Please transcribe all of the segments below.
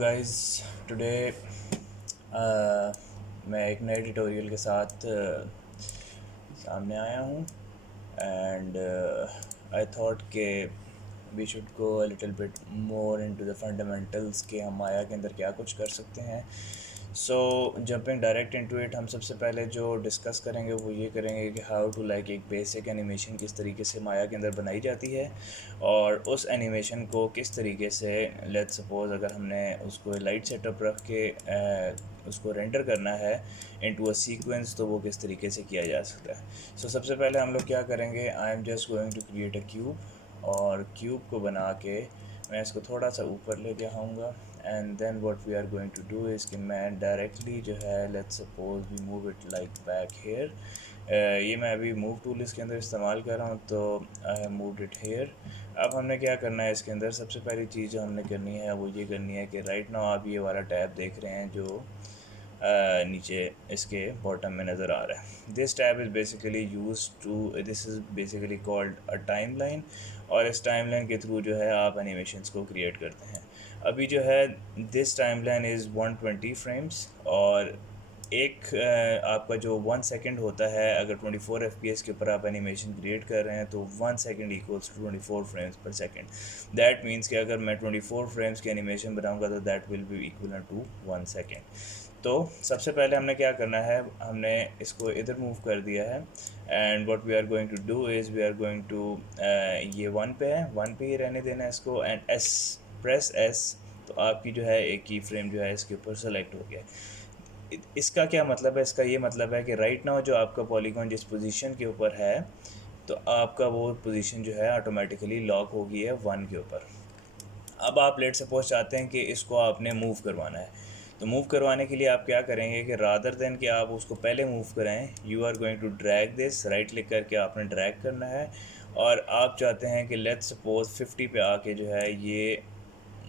Guys today मैं एक नए ट्यूटोरियल के साथ सामने आया हूँ एंड आई थॉट के we should go a little bit more into the fundamentals के हम माया के अंदर क्या कुछ कर सकते हैं। सो जंपिंग डायरेक्ट इनटू इट, हम सबसे पहले जो डिस्कस करेंगे वो ये करेंगे कि हाउ टू लाइक एक बेसिक एनिमेशन किस तरीके से माया के अंदर बनाई जाती है और उस एनिमेशन को किस तरीके से, लेट्स सपोज अगर हमने उसको लाइट सेटअप रख के उसको रेंडर करना है इनटू अ सीक्वेंस, तो वो किस तरीके से किया जा सकता है। सो सबसे पहले हम लोग क्या करेंगे, I am just going to create a cube, और क्यूब को बना के मैं इसको थोड़ा सा ऊपर लेके आऊँगा and then what we are going to do is कि मैं डायरेक्टली जो है, let's suppose we move it like back here. ये मैं अभी मूव टूल इसके अंदर इस्तेमाल कर रहा हूँ, तो I have moved it here. अब हमने क्या करना है इसके अंदर, सबसे पहली चीज़ जो हमने करनी है वो ये करनी है कि राइट नाउ आप ये वाला टैब देख रहे हैं जो नीचे इसके बॉटम में नज़र आ रहा है। This tab is basically use to, this is basically called a timeline, और इस टाइमलाइन के थ्रू जो है आप एनिमेशंस को क्रिएट करते हैं। अभी जो है दिस टाइमलाइन इज़ 120 फ्रेम्स, और एक आपका जो 1 सेकंड होता है, अगर 24 FPS के ऊपर आप एनिमेशन क्रिएट कर रहे हैं तो 1 सेकंड इक्वल्स टू 24 फ्रेम्स पर सेकंड। दैट मीन्स कि अगर मैं 24 फ्रेम्स की एनिमेशन बनाऊंगा तो that will be equal to 1 second. तो सबसे पहले हमने क्या करना है, हमने इसको इधर मूव कर दिया है and what we are going to do is we are going to, ये 1 पे है, 1 पे ही रहने देना है इसको, एंड एस, प्रेस एस, तो आपकी जो है एक की फ्रेम जो है इसके ऊपर सेलेक्ट हो गया। इसका क्या मतलब है, इसका ये मतलब है कि राइट नाउ जो आपका पॉलीगॉन जिस पोजीशन के ऊपर है, तो आपका वो पोजीशन जो है ऑटोमेटिकली लॉक हो गई है 1 के ऊपर। अब आप लेट सपोज चाहते हैं कि इसको आपने मूव करवाना है, तो मूव करवाने के लिए आप क्या करेंगे कि रादर देन कि आप उसको पहले मूव करें, you are going to drag this, right click करके आपने ड्रैग करना है, और आप चाहते हैं कि लेट्स सपोज 50 पे आके जो है ये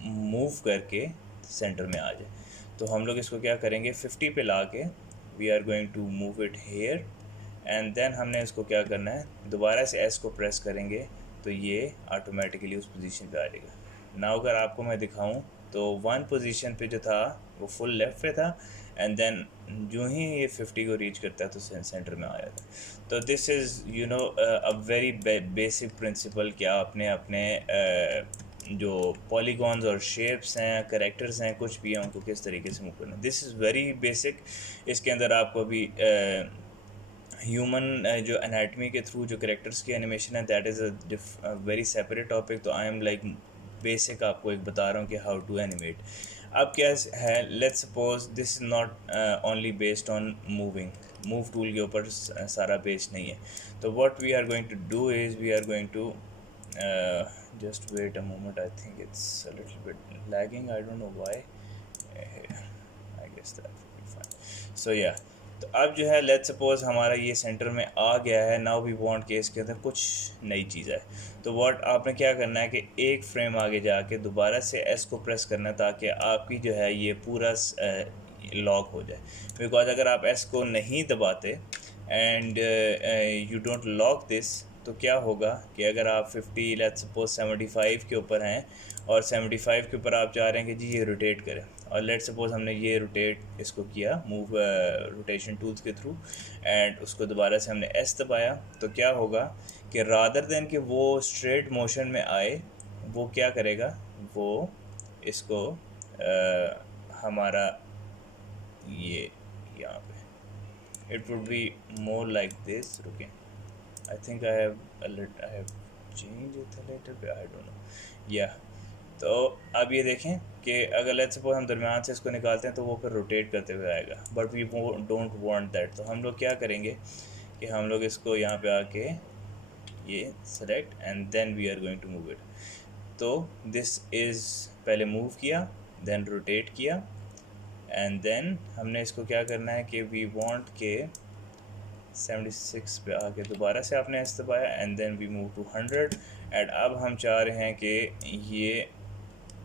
मूव करके सेंटर में आ जाए। तो हम लोग इसको क्या करेंगे, 50 पे ला के we are going to move it here, and then हमने इसको क्या करना है, दोबारा से एस को प्रेस करेंगे तो ये ऑटोमेटिकली उस पोजीशन पे आ जाएगा। ना अगर आपको मैं दिखाऊं तो 1 पोजीशन पे जो था वो फुल लेफ्ट पे था, एंड देन जो ही ये 50 को रीच करता है तो सेंटर में आ जाता है। तो this is you know a very basic principle कि आपने अपने जो पॉलीगॉन्स और शेप्स हैं, करेक्टर्स हैं, कुछ भी हैं, उनको किस तरीके से मूव करना। This is very basic. इसके अंदर आपको अभी ह्यूमन जो एनाटमी के थ्रू जो करेक्टर्स की एनिमेशन है, that is a very separate topic. तो आई एम लाइक बेसिक आपको एक बता रहा हूँ कि हाउ टू एनिमेट। अब क्या है, let's suppose this is not only based on moving, move tool के ऊपर सारा बेस्ड नहीं है। तो what we are going to do is we are going to just wait a moment, I think it's a little bit lagging, I don't know why. I guess that will be fine. So yeah, तो अब जो है let's suppose हमारा ये centre में आ गया है। Now we want के इसके अंदर कुछ नई चीज़ है, तो व्हाट आपने क्या करना है कि एक फ्रेम आगे जाके दोबारा से एस को प्रेस करना, ताकि आपकी जो है ये पूरा लॉक हो जाए। बिकॉज अगर आप एस को नहीं दबाते and you don't lock this, तो क्या होगा कि अगर आप 50, लेट्स सपोज 75 के ऊपर हैं और 75 के ऊपर आप चाह रहे हैं कि जी ये रोटेट करें, और लेट्स सपोज हमने ये रोटेट इसको किया मूव रोटेशन टूल्स के थ्रू, एंड उसको दोबारा से हमने एस दबाया, तो क्या होगा कि रादर देन कि वो स्ट्रेट मोशन में आए, वो क्या करेगा, वो इसको हमारा ये यहाँ पे it would be more like this. रुकें, I think I have changed it a little bit, I don't know. Yeah, तो अब ये देखें कि अगर लेट्स सपोज हम दरम्यान से इसको निकालते हैं तो वो फिर रोटेट करते हुए आएगा, but we don't want that. तो हम लोग क्या करेंगे कि हम लोग इसको यहाँ पे आके ये select and then we are going to move it. तो दिस इज़ पहले मूव किया, देन रोटेट किया, एंड देन हमने इसको क्या करना है कि वी वांट के 76 पे आके दोबारा से आपने एस दबाया, and then we move to 100, and अब हम चाह रहे हैं कि ये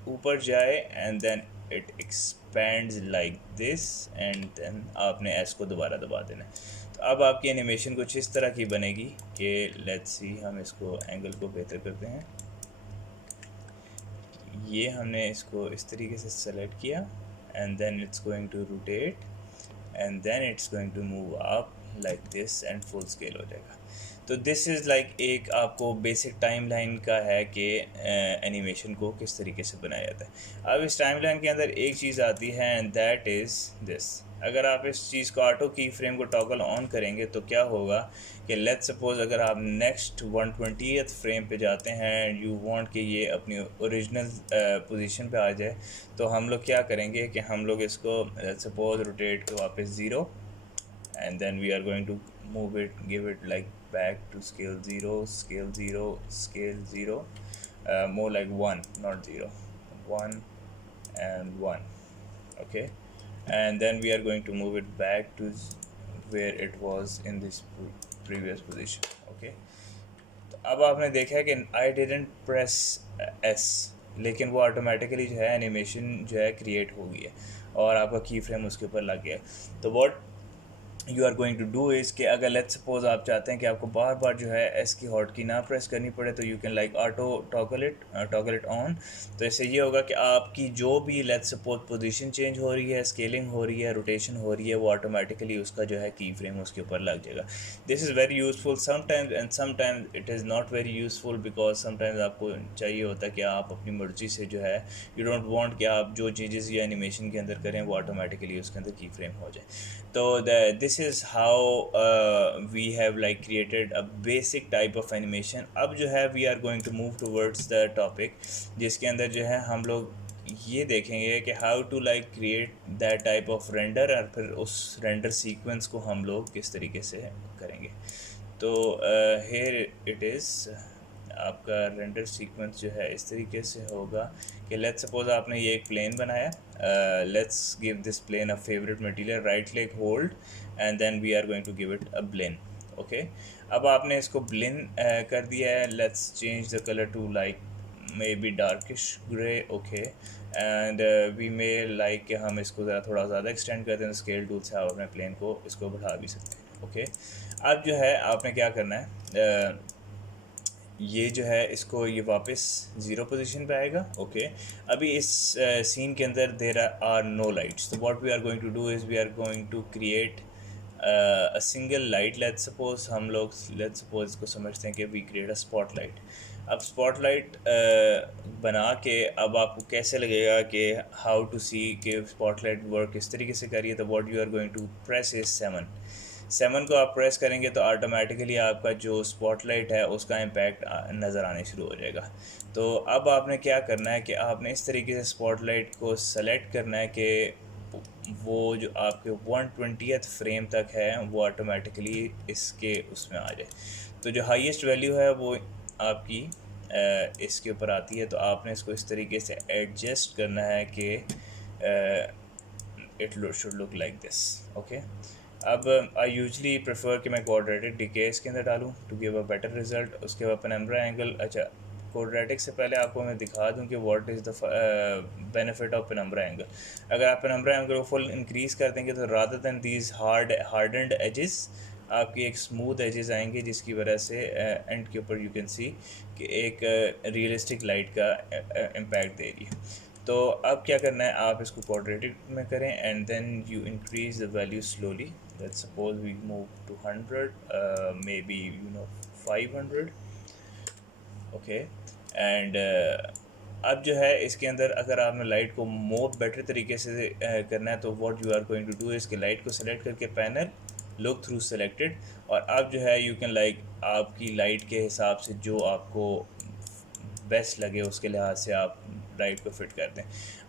ऊपर जाए, and then it expands like this, and then आपने एस को दोबारा दबा देना है। तो अब आपकी एनिमेशन कुछ इस तरह की बनेगी कि लेट्स सी, हम इसको एंगल को बेहतर करते हैं, ये हमने इसको इस तरीके से सेलेक्ट किया and then it's going to rotate and then it's going to move up like this and full scale हो जाएगा। तो दिस इज़ लाइक एक आपको बेसिक टाइमलाइन का है कि एनिमेशन को किस तरीके से बनाया जाता है। अब इस टाइमलाइन के अंदर एक चीज़ आती है एंड दैट इज़ दिस। अगर आप इस चीज़ को ऑटो की फ्रेम को टॉगल ऑन करेंगे तो क्या होगा कि लेट्स सपोज अगर आप नेक्स्ट 120th फ्रेम पे जाते हैं एंड यू वांट कि ये अपनी ओरिजिनल पोजीशन पे आ जाए, तो हम लोग क्या करेंगे कि हम लोग इसको लेट्स सपोज रोटेट को वापस zero and then we are going to move it, give it like back to scale 0, scale 0, scale 0, more like 1, not 0, 1 and 1, okay, and then we are going to move it back to where it was in this previous position, okay। तो अब आपने देखा है कि I didn't press S, लेकिन वो automatically जो है एनिमेशन जो है क्रिएट हो गई है और आपका की फ्रेम उसके ऊपर लग गया है। तो what you are going to do is कि अगर लेट्स सपोज आप चाहते हैं कि आपको बार बार जो है एस की हॉट की ना प्रेस करनी पड़े, तो you can like auto toggle it on. तो इससे ये होगा कि आपकी जो भी लेट्स सपोज पोजीशन चेंज हो रही है, स्केलिंग हो रही है, रोटेशन हो रही है, वो ऑटोमेटिकली उसका जो है की फ्रेम उसके ऊपर लग जाएगा। This is very useful sometimes and sometimes it is not very useful, because sometimes आपको चाहिए होता है कि आप अपनी मर्ज़ी से जो है यू डोंट वांट कि आप जो चेंजेस या एनिमेशन के अंदर करें वो ऑटोमेटिकली उसके अंदर की फ्रेम हो जाए। तो this is how we have like created a basic type of animation. अब जो है we are going to move towards the topic जिसके अंदर जो है हम लोग ये देखेंगे कि how to like create that type of render, और फिर उस रेंडर सीक्वेंस को हम लोग किस तरीके से करेंगे। तो हेयर इट इज़ आपका रेंडर सीक्वेंस जो है इस तरीके से होगा कि लेट्स सपोज आपने ये एक प्लेन बनाया, let's give this plane a favourite material, right click hold and then we are going to give it a Blinn, okay. अब आपने इसको ब्लेन कर दिया है, let's change the colour to like maybe darkish grey, okay, and we may like कि हम इसको ज़रा थोड़ा ज़्यादा एक्सटेंड करते हैं, स्केल टूल से आप अपने प्लेन को इसको बढ़ा भी सकते हैं, ओके। अब जो है आपने क्या करना है, ये जो है इसको ये वापस ज़ीरो पोजीशन पे आएगा, ओके। अभी इस सीन के अंदर देर आर नो लाइट्स, तो what we are going to do is we are going to create a single light. Let's suppose हम लोग लेट्स सपोज इसको समझते हैं कि we create a spot light. अब स्पॉट लाइट बना के अब आपको कैसे लगेगा कि हाउ टू सी कि स्पॉट लाइट वर्क किस तरीके से करिए, तो what you are going to press is 7 को आप प्रेस करेंगे तो ऑटोमेटिकली आपका जो स्पॉटलाइट है उसका इम्पैक्ट नज़र आने शुरू हो जाएगा। तो अब आपने क्या करना है कि आपने इस तरीके से स्पॉटलाइट को सेलेक्ट करना है कि वो जो आपके 120th फ्रेम तक है वो ऑटोमेटिकली इसके उसमें आ जाए। तो जो हाईएस्ट वैल्यू है वो आपकी इसके ऊपर आती है, तो आपने इसको इस तरीके से एडजस्ट करना है कि it should look like this, okay. अब आई यूजली प्रेफर कि मैं क्वाड्रेटिक डिके इसके अंदर डालूँ to give a better result. उसके बाद पेनम्ब्रा एंगल, अच्छा क्वाड्रेटिक से पहले आपको मैं दिखा दूं कि what is the benefit of penumbra angle. अगर आप पेनम्ब्रा एंगल को फुल इंक्रीज़ कर देंगे तो rather than these hardened edges आपकी एक स्मूथ एजेस आएंगे, जिसकी वजह से एंड के ऊपर यू कैन सी कि एक रियलिस्टिक लाइट का इम्पैक्ट दे रही है। तो अब क्या करना है, आप इसको क्वाड्रेटिक में करें and then you increase the value slowly. Let's suppose we move to 100, maybe 500, okay. And अब जो है इसके अंदर अगर आपने लाइट को मोर बेटर तरीके से करना है तो what you are going to do इसके लाइट को सेलेक्ट करके पैनल लुक थ्रू सेलेक्टेड, और अब जो है यू कैन लाइक आपकी लाइट के हिसाब से जो आपको बेस्ट लगे उसके लिहाज से आप लाइट को फिट कर दें।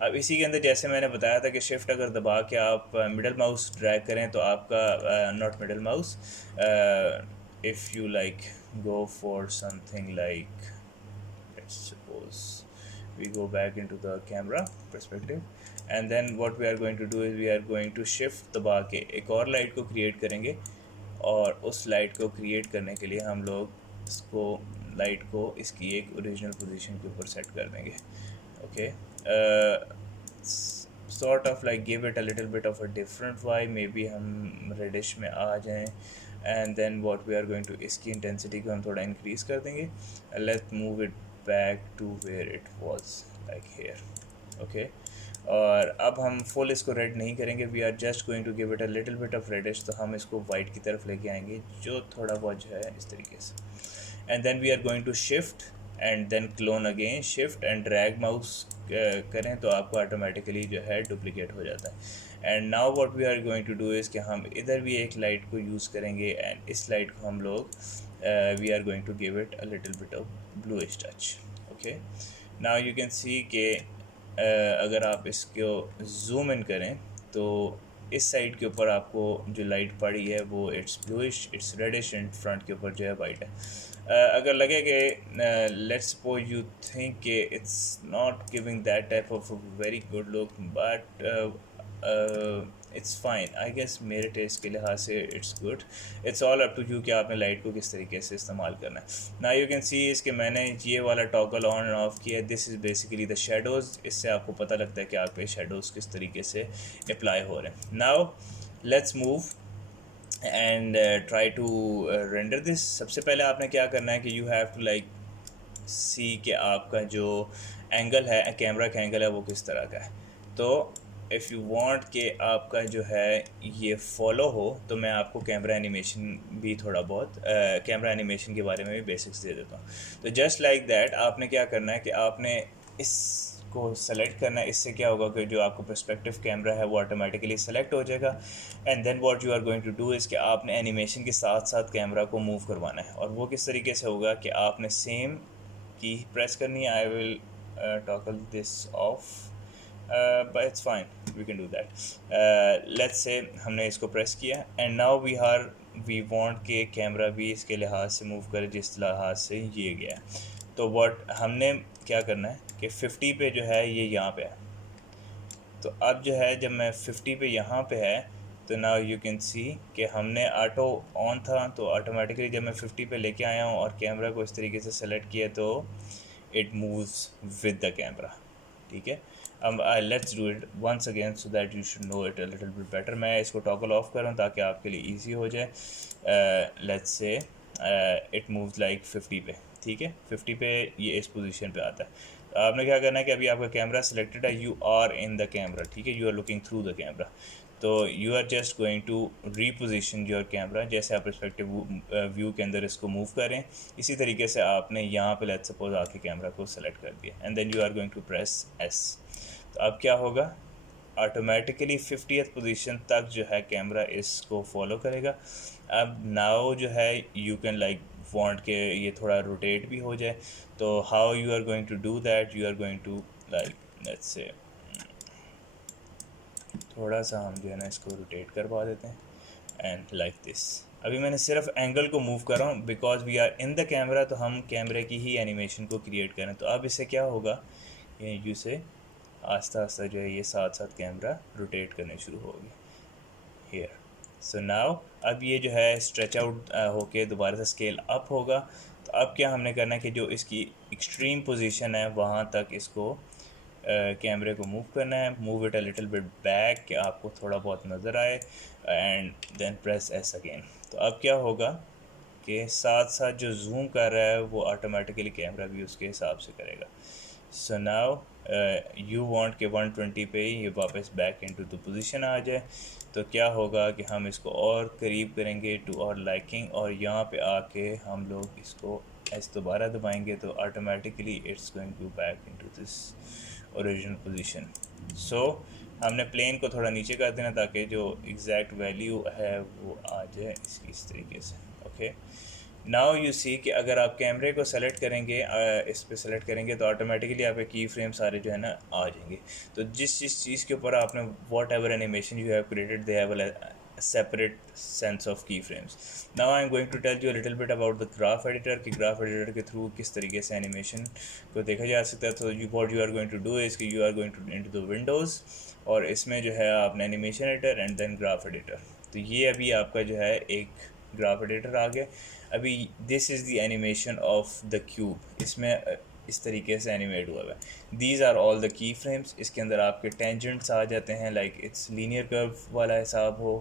अब इसी के अंदर जैसे मैंने बताया था कि शिफ्ट अगर दबा के आप मिडल माउस ड्रैग करें तो आपका not middle mouse, if you like go for something like, let's suppose we go back into the camera perspective and then what we are going to do is we are going to shift दबा के एक और light को create करेंगे, और उस light को create करने के लिए हम लोग इसको लाइट को इसकी एक ओरिजिनल पोजीशन के ऊपर सेट कर देंगे, okay. sort of like give it a little bit of a different vibe, maybe हम रेडिश में आ जाएं and then what we are going to इसकी इंटेंसिटी को हम थोड़ा इंक्रीज़ कर देंगे। Let's move it back to where it was, like here. Okay, और अब हम फुल इसको रेड नहीं करेंगे, we are just going to give it a little bit of reddish, तो हम इसको वाइट की तरफ लेके आएंगे जो थोड़ा बहुत जो है इस तरीके से। And then we are going to shift and then clone again, shift and drag mouse करें तो आपको ऑटोमेटिकली जो है डुप्लीकेट हो जाता है। And now what we are going to do is कि हम इधर भी एक लाइट को यूज़ करेंगे एंड इस लाइट को हम लोग we are going to give it a little bit of bluish touch. Okay, now you can see कि अगर आप इसको जूम इन करें तो इस साइड के ऊपर आपको जो लाइट पड़ी है वो it's bluish, it's reddish, and front के ऊपर जो है वाइट है। अगर लगे कि लेट्स सपोज यू थिंक कि it's not giving that type of very good look, but it's fine I guess, मेरे टेस्ट के लिहाज से it's good. It's all up to you कि आपने लाइट को किस तरीके से इस्तेमाल करना है। ना यू कैन सी इसके मैंने ये वाला टॉगल ऑन एंड ऑफ किया, this is basically the shadows, इससे आपको पता लगता है कि आप पे शेडोज़ किस तरीके से अप्लाई हो रहे हैं। Now let's move and try to render this. सबसे पहले आपने क्या करना है कि you have to like see कि आपका जो एंगल है, कैमरा का एंगल है, वो किस तरह का है। तो इफ़ यू वांट कि आपका जो है ये फॉलो हो तो मैं आपको कैमरा एनिमेशन भी थोड़ा बहुत कैमरा एनिमेशन के बारे में भी बेसिक्स दे देता हूँ। तो जस्ट लाइक दैट आपने क्या करना है कि आपने इसको सेलेक्ट करना है। इससे क्या होगा कि जो आपको पर्सपेक्टिव कैमरा है वो ऑटोमेटिकली सेलेक्ट हो जाएगा। And then what you are going to do is कि आपने एनिमेशन के साथ साथ कैमरा को मूव करवाना है। और वो किस तरीके से होगा कि आपने सेम की प्रेस करनी है। I will toggle this of, but it's fine, we can do that. Let's say हमने इसको प्रेस किया एंड नाउ वी वांट के कैमरा भी इसके लिहाज से मूव करे जिस लिहाज से ये गया। तो व्हाट हमने क्या करना है कि 50 पे जो है ये यहाँ पे है। तो अब जो है जब मैं 50 पे यहाँ पे है तो नाउ यू कैन सी कि हमने ऑटो ऑन था, तो ऑटोमेटिकली जब मैं 50 पे लेके आया हूँ और कैमरा को इस तरीके से सेलेक्ट किया तो it moves with the camera. ठीक है, अब let's do it once again so that you should know it a little bit better. मैं इसको टॉगल ऑफ कर रहा हूँ ताकि आपके लिए इजी हो जाए। Let's say it moves like 50 पे। ठीक है, 50 पे ये इस पोजीशन पे आता है। तो आपने क्या करना है कि अभी आपका कैमरा सिलेक्टेड है, you are in the camera. ठीक है, you are looking through the camera. तो you are just going to reposition your camera, जैसे आप रिस्पेक्टिव व्यू के अंदर इसको मूव करें इसी तरीके से आपने यहाँ पे लेट्स सपोज आके कैमरा को सेलेक्ट कर दिया and then you are going to press S. तो अब क्या होगा, ऑटोमेटिकली 50th पोजीशन तक जो है कैमरा इसको फॉलो करेगा। अब नाउ जो है यू कैन लाइक वांट के ये थोड़ा रोटेट भी हो जाए। तो how you are going to do that, you are going to like let's say थोड़ा सा हम जो है ना इसको रोटेट करवा देते हैं एंड लाइक दिस। अभी मैंने सिर्फ एंगल को मूव कर रहा हूँ because we are in the camera, तो हम कैमरे की ही एनिमेशन को क्रिएट करें। तो अब इससे क्या होगा, ये यू से आस्ता आस्ता जो है ये साथ साथ कैमरा रोटेट करने शुरू होगी हेयर। सो नाउ अब ये जो है स्ट्रेच आउट होके दोबारा से स्केल अप होगा। तो अब क्या हमने करना है कि जो इसकी एक्सट्रीम पोजीशन है वहाँ तक इसको कैमरे को मूव करना है। Move it a little bit back कि आपको थोड़ा बहुत नज़र आए and then press S again. तो अब क्या होगा कि साथ साथ जो जूम कर रहा है वो ऑटोमेटिकली कैमरा भी उसके हिसाब से करेगा। सो नाउ यू वांट के 120 पे ही ये वापस बैक इनटू द पोजीशन आ जाए। तो क्या होगा कि हम इसको और करीब करेंगे टू और लाइकिंग, और यहाँ पे आके हम लोग इसको एस दोबारा दबाएंगे तो automatically it's going to back into this original position. So हमने प्लेन को थोड़ा नीचे कर देना ताकि जो एग्जैक्ट वैल्यू है वो आ जाए इसकी इस तरीके से। ओके, नाउ यू सी कि अगर आप कैमरे को सेलेक्ट करेंगे इस पे सेलेक्ट करेंगे तो ऑटोमेटिकली आपके की फ्रेम सारे जो है ना आ जाएंगे। तो जिस चीज़ के ऊपर आपने what ever animation you have created they have separate sense of keyframes. Now I am going to tell you a little bit about the graph editor कि graph editor के थ्रू किस तरीके से एनिमेशन को देखा जा सकता है। तो what you are going to do is कि you are going to into the windows और इसमें जो है आपने animation editor and then graph editor. तो ये अभी आपका जो है एक ग्राफ एडिटर आ गया। अभी this is the animation of the cube. इसमें इस तरीके से एनिमेट हुआ है। These are all the key frames. इसके अंदर आपके टेंजेंट्स आ जाते हैं, लाइक इट्स लीनियर कर्व वाला हिसाब हो,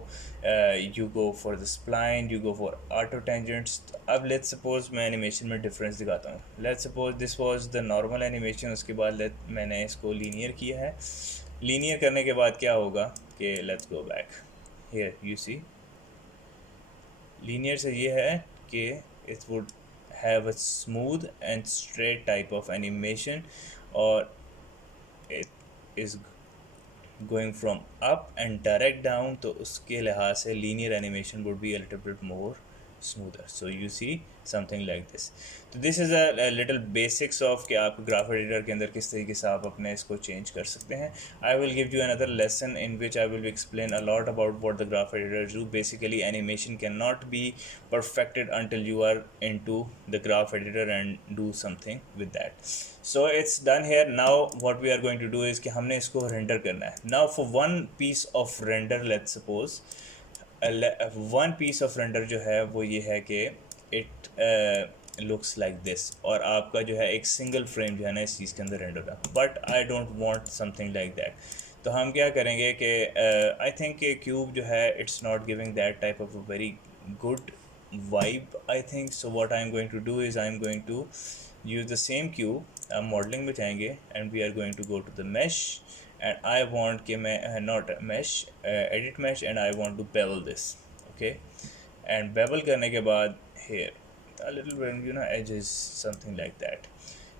you go for the spline, you go for auto tangents. अब लेट्स सपोज मैं एनिमेशन में डिफरेंस दिखाता हूँ। Let's suppose this was the normal animation, उसके बाद मैंने इसको लीनियर किया है। लीनियर करने के बाद क्या होगा कि let's go back here, you see linear से ये है कि it would have a smooth and straight type of animation, or it is going from up and direct down, तो उसके लिहाज से linear animation would be a little bit more smoother. So you see something like this. तो this is a little basics of कि आप graph editor के अंदर किस तरीके से आप अपने इसको चेंज कर सकते हैं. I will give you another lesson in which I will explain a lot about what the graph editors do. Basically animation cannot be perfected until you are into the graph editor and do something with that. So it's done here. Now what we are going to do is कि हमने इसको render करना है. Now for one piece of render, let's suppose one piece of render जो है वो ये है कि इट लुक्स लाइक दिस, और आपका जो है एक सिंगल फ्रेम जो है ना इस चीज़ के अंदर रेंडर का. But I don't want something like that. तो हम क्या करेंगे कि आई थिंक क्यूब जो है it's not giving that type of a very good vibe, I think. So what I'm going to do is I'm going to use the same cube. Modelling में जाएंगे and we are going to go to the mesh, and I want कि मैं not mesh, edit mesh, and I want to bevel this. Okay, and bevel करने के बाद here a little bit, you know, edges, something like that.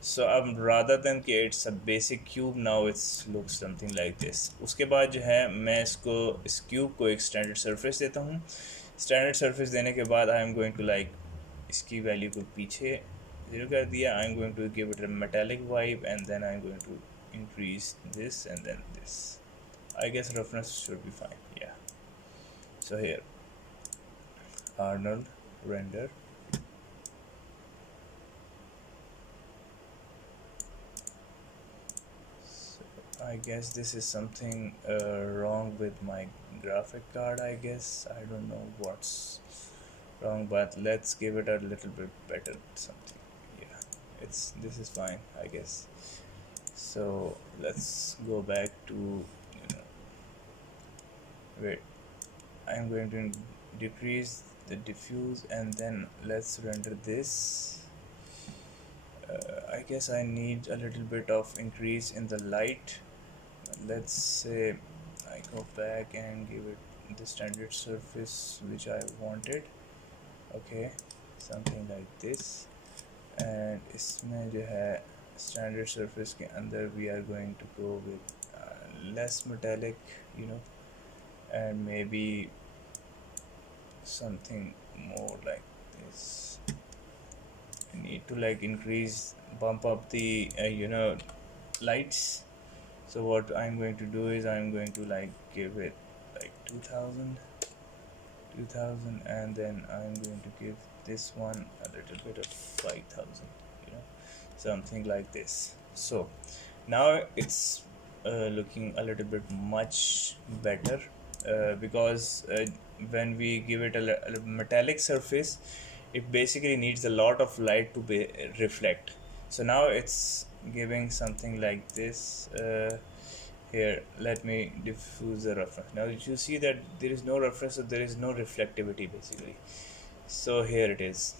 So rather than कि it's a basic cube, now it's looks something like this. उसके बाद जो है मैं इसको इस cube को एक standard surface देता हूँ. स्टैंडर्ड सरफेस देने के बाद I am going to like इसकी वैल्यू को पीछे ज़ीरो कर दिया. I am going to give it a metallic vibe, and then I am going to increase this and then this. I guess reference should be fine. या so here Arnold render. I guess this is something wrong with my graphic card. I guess I don't know what's wrong, but let's give it a little bit better something. Yeah, this is fine, I guess. So let's go back to, you know, wait, I'm going to decrease the diffuse, and then let's render this. I guess I need a little bit of increase in the light. Let's say I go back and give it the standard surface which I wanted. Okay, something like this. And इसमें जो है standard surface के अंदर we are going to go with less metallic, you know, and maybe something more like this. I need to like bump up the you know, lights. So what I'm going to do is I'm going to like give it like 2000, and then I'm going to give this one a little bit of 5000, you know, something like this. So now it's looking a little bit much better because when we give it a metallic surface, it basically needs a lot of light to be reflect. So now it's giving something like this. Here, let me diffuse the reference. Now you see that there is no reference, so there is no reflectivity basically. So here it is.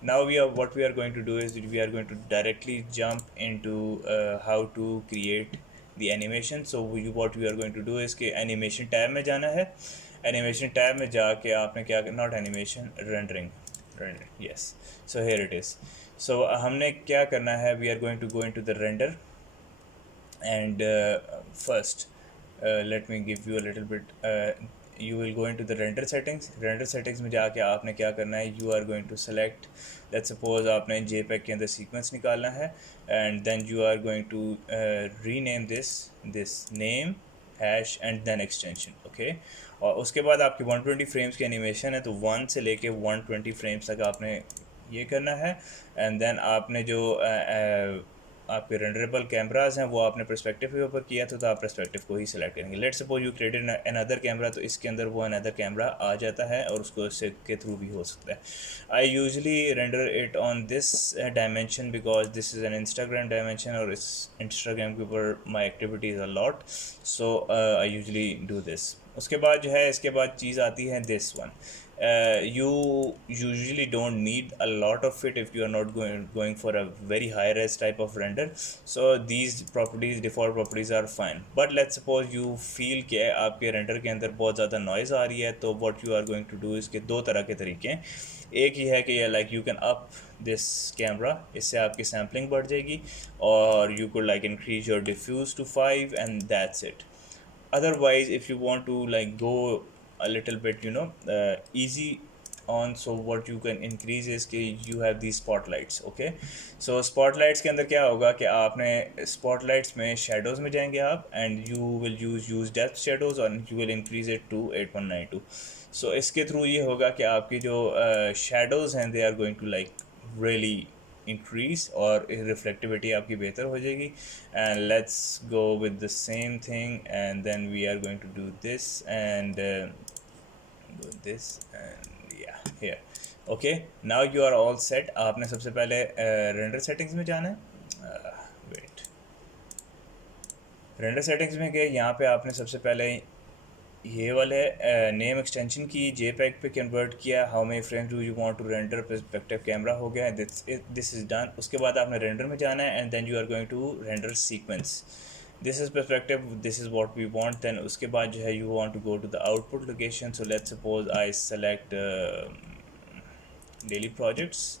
Now what we are going to do is we are going to directly jump into how to create the animation. So what we are going to do is कि animation tab में जाना है. Animation tab में जाके आपने क्या, not animation, rendering, yes. So here it is. So हमने क्या करना है, we are going to go into the render, and first let me give you a little bit. You will go into the render settings में जाके आपने क्या करना है, you are going to select, let's suppose आपने JPEG के अंदर sequence निकालना है, and then you are going to rename this name hash and then extension. Okay, और उसके बाद आपकी 120 frames की animation है, तो 1 से लेके 120 frames तक आपने ये करना है. एंड देन आपने जो आपके रेंडरेबल कैमराज हैं वो आपने पर्सपेक्टिव के ऊपर किया तो आप पर्सपेक्टिव को ही सिलेक्ट करेंगे. Let's suppose you created another camera, तो इसके अंदर वो अनदर कैमरा आ जाता है और उसको इससे के थ्रू भी हो सकता है. I usually render it on this dimension because this is an Instagram dimension और इस इंस्टाग्राम के ऊपर my activities a lot, so I usually do this. उसके बाद जो है इसके बाद चीज़ आती है this one. You usually don't need a lot of it if you are not going for a very high res type of render, so these properties, default properties are fine. But let's suppose you feel कि आपके render के अंदर बहुत ज़्यादा noise आ रही है, तो what you are going to do इसके दो तरह के तरीके हैं. एक ही है कि like you can up this camera, इससे आपकी sampling बढ़ जाएगी, और you could like increase your diffuse to 5 and that's it. Otherwise, if you want to like go a little bit easy on, so what you can increase is कि you have these spotlights. Okay, so spotlights के अंदर क्या होगा कि आपने spotlights में shadows में जाएंगे आप, and you will use depth shadows and you will increase it to 8192. so इसके थ्रू ये होगा कि आपकी जो shadows हैं they are going to like really increase और reflectivity आपकी बेहतर हो जाएगी. And let's go with the same thing, and then we are going to do this and do this and yeah, here. Okay, now you are all set. आपने सबसे पहले render settings में जाना है. wait, render settings में गए, यहाँ पे आपने सबसे पहले ये वाले नेम एक्सटेंशन की JPEG पे कन्वर्ट किया. How many frames do you want to render, perspective camera हो गया, दिस इज़ डन. उसके बाद आपने रेंडर में जाना है, and then you are going to render sequence. This is perspective, this is what we want. Then उसके बाद जो है you want to go to the output location. So let's suppose I select daily projects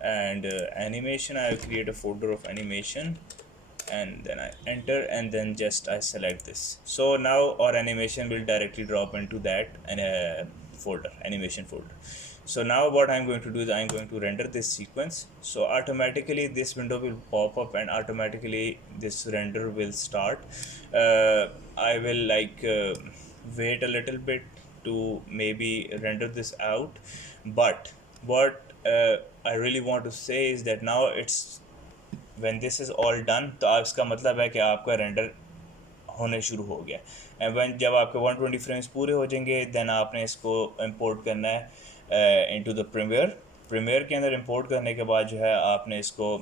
and animation. I will create a folder of animation, and then I enter, and then just I select this. So now our animation will directly drop into that folder, animation folder. So now what I'm going to do is I'm going to render this sequence. So automatically this window will pop up and automatically this render will start. I will like wait a little bit to maybe render this out, but what I really want to say is that now it's when this is all done, तो आप इसका मतलब है कि आपका render होने शुरू हो गया. एंड when जब आपके 120 फ्रेम्स पूरे हो जाएंगे, देन आपने इसको इंपोर्ट करना है इनटू द प्रीमियर के अंदर. इंपोर्ट करने के बाद जो है आपने इसको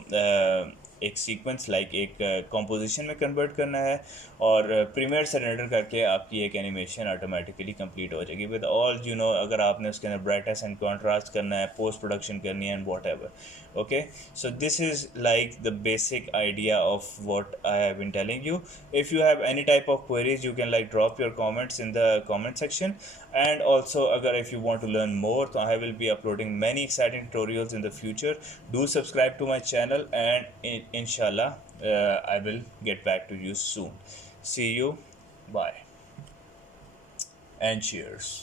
एक सीक्वेंस लाइक एक कॉम्पोजिशन में कन्वर्ट करना है, और प्रीमियर से रेंडर करके आपकी एक एनिमेशन ऑटोमेटिकली कंप्लीट हो जाएगी विद ऑल अगर आपने उसके अंदर ब्राइटनेस एंड कॉन्ट्रास्ट करना है, पोस्ट प्रोडक्शन करनी है and what ever. Okay, so this is like the basic idea of what I have been telling you. If you have any type of queries, you can like drop your comments in the comment section. And also if you want to learn more, so I will be uploading many exciting tutorials in the future. Do subscribe to my channel, and inshallah I will get back to you soon. See you, bye, and cheers.